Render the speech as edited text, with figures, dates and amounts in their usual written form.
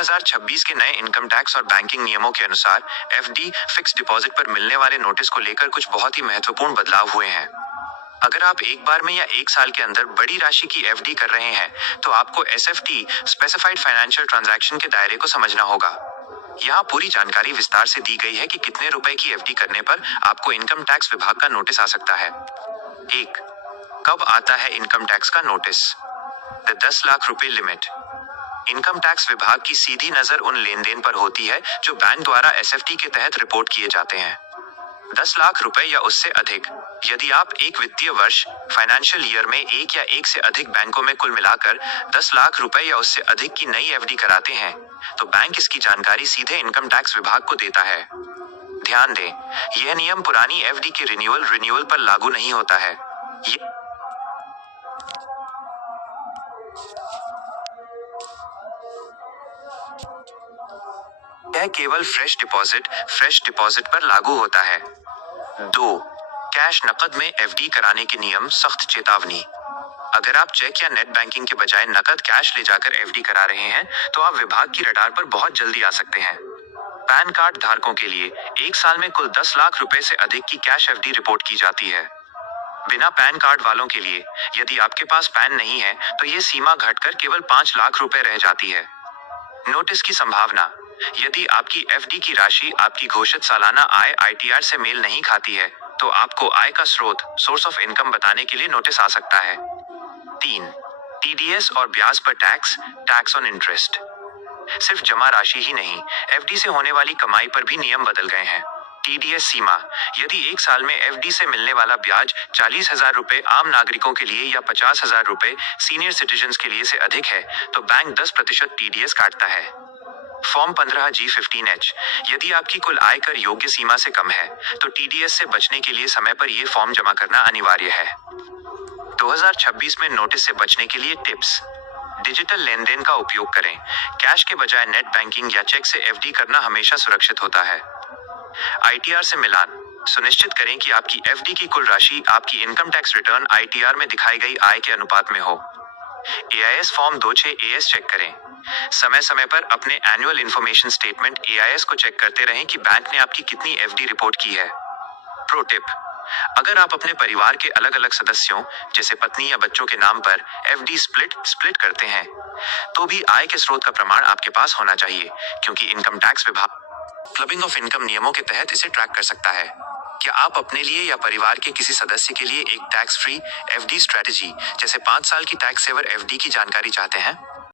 2026 के नए income tax और बैंकिंग नियमों के अनुसार एफडी फिक्स्ड डिपॉजिट पर मिलने वाले नोटिस को लेकर कुछ बहुत ही महत्वपूर्ण बदलाव हुए हैं। अगर आप एक बार में या एक साल के अंदर बड़ी राशि की एफडी कर रहे हैं तो आपको एसएफटी स्पेसिफाइड फाइनेंशियल ट्रांजैक्शन के दायरे को समझना होगा। यहाँ पूरी जानकारी विस्तार से दी गई है कि कितने रुपए की एफडी करने पर आपको इनकम टैक्स विभाग का नोटिस आ सकता है। 1. कब आता है इनकम टैक्स का नोटिस? द 10 लाख रुपए लिमिट। इनकम टैक्स विभाग की सीधी नजर उन लेन देन पर होती है जो बैंक द्वारा एसएफटी के तहत रिपोर्ट किए जाते हैं। 10 लाख रुपए या उससे अधिक। यदि आप एक वित्तीय वर्ष फाइनेंशियल ईयर में एक या एक से अधिक बैंकों में कुल मिलाकर 10 लाख रुपए या उससे अधिक की नई एफडी कराते हैं तो बैंक इसकी जानकारी सीधे इनकम टैक्स विभाग को देता है। ध्यान दें, यह नियम पुरानी एफडी के रिन्यूअल पर लागू नहीं होता है। यह केवल फ्रेश डिपॉजिट पर लागू होता है। 2. कैश नकद में एफडी कराने के नियम। सख्त चेतावनी, अगर आप चेक या नेट बैंकिंग के बजाय नकद कैश ले जाकर एफडी करा रहे हैं तो आप विभाग की रडार पर बहुत जल्दी आ सकते हैं। पैन कार्ड धारकों के लिए एक साल में कुल 10 लाख रुपए से अधिक की कैश एफडी रिपोर्ट की जाती है। बिना पैन कार्ड वालों के लिए, यदि आपके पास पैन नहीं है तो ये सीमा घटकर केवल 5 लाख रुपए रह जाती है। नोटिस की संभावना, यदि आपकी एफडी की राशि आपकी घोषित सालाना आय आईटीआर से मेल नहीं खाती है तो आपको आय का स्रोत सोर्स ऑफ इनकम बताने के लिए नोटिस आ सकता है। 3. टीडीएस और ब्याज पर टैक्स ऑन इंटरेस्ट। सिर्फ जमा राशि ही नहीं, एफडी से होने वाली कमाई पर भी नियम बदल गए हैं। टीडीएस सीमा, यदि एक साल में एफडी से मिलने वाला ब्याज 40,000 रुपए आम नागरिकों के लिए या 50,000 रुपए सीनियर सिटीजन्स के लिए से अधिक है तो बैंक 10% टीडीएस काटता है। फॉर्म 15G15H, यदि आपकी कुल आय कर योग्य सीमा से कम है तो टीडीएस से बचने के लिए समय पर यह फॉर्म जमा करना अनिवार्य है। 2026 में नोटिस से बचने के लिए टिप्स। डिजिटल लेन देन का उपयोग करें। कैश के बजाय नेट बैंकिंग या चेक से एफडी करना हमेशा सुरक्षित होता है। आईटीआर से मिलान, सुनिश्चित करें कि आपकी एफडी की कुल राशि आपकी इनकम टैक्स रिटर्न आईटीआर में दिखाई गई आय के अनुपात में हो। एआईएस फॉर्म 26AS चेक करें। समय समय पर अपने एनुअल इन्फॉर्मेशन स्टेटमेंट एआईएस को चेक करते रहें कि बैंक ने आपकी कितनी एफडी रिपोर्ट की है। प्रो टिप, अगर आप अपने परिवार के अलग अलग सदस्यों जैसे पत्नी या बच्चों के नाम पर एफडी स्प्लिट करते हैं तो भी आय के स्रोत का प्रमाण आपके पास होना चाहिए, क्योंकि इनकम टैक्स विभाग क्लबिंग ऑफ इनकम नियमों के तहत इसे ट्रैक कर सकता है। क्या आप अपने लिए या परिवार के किसी सदस्य के लिए एक टैक्स फ्री एफडी स्ट्रेटेजी जैसे 5 साल की टैक्स सेवर एफडी की जानकारी चाहते हैं?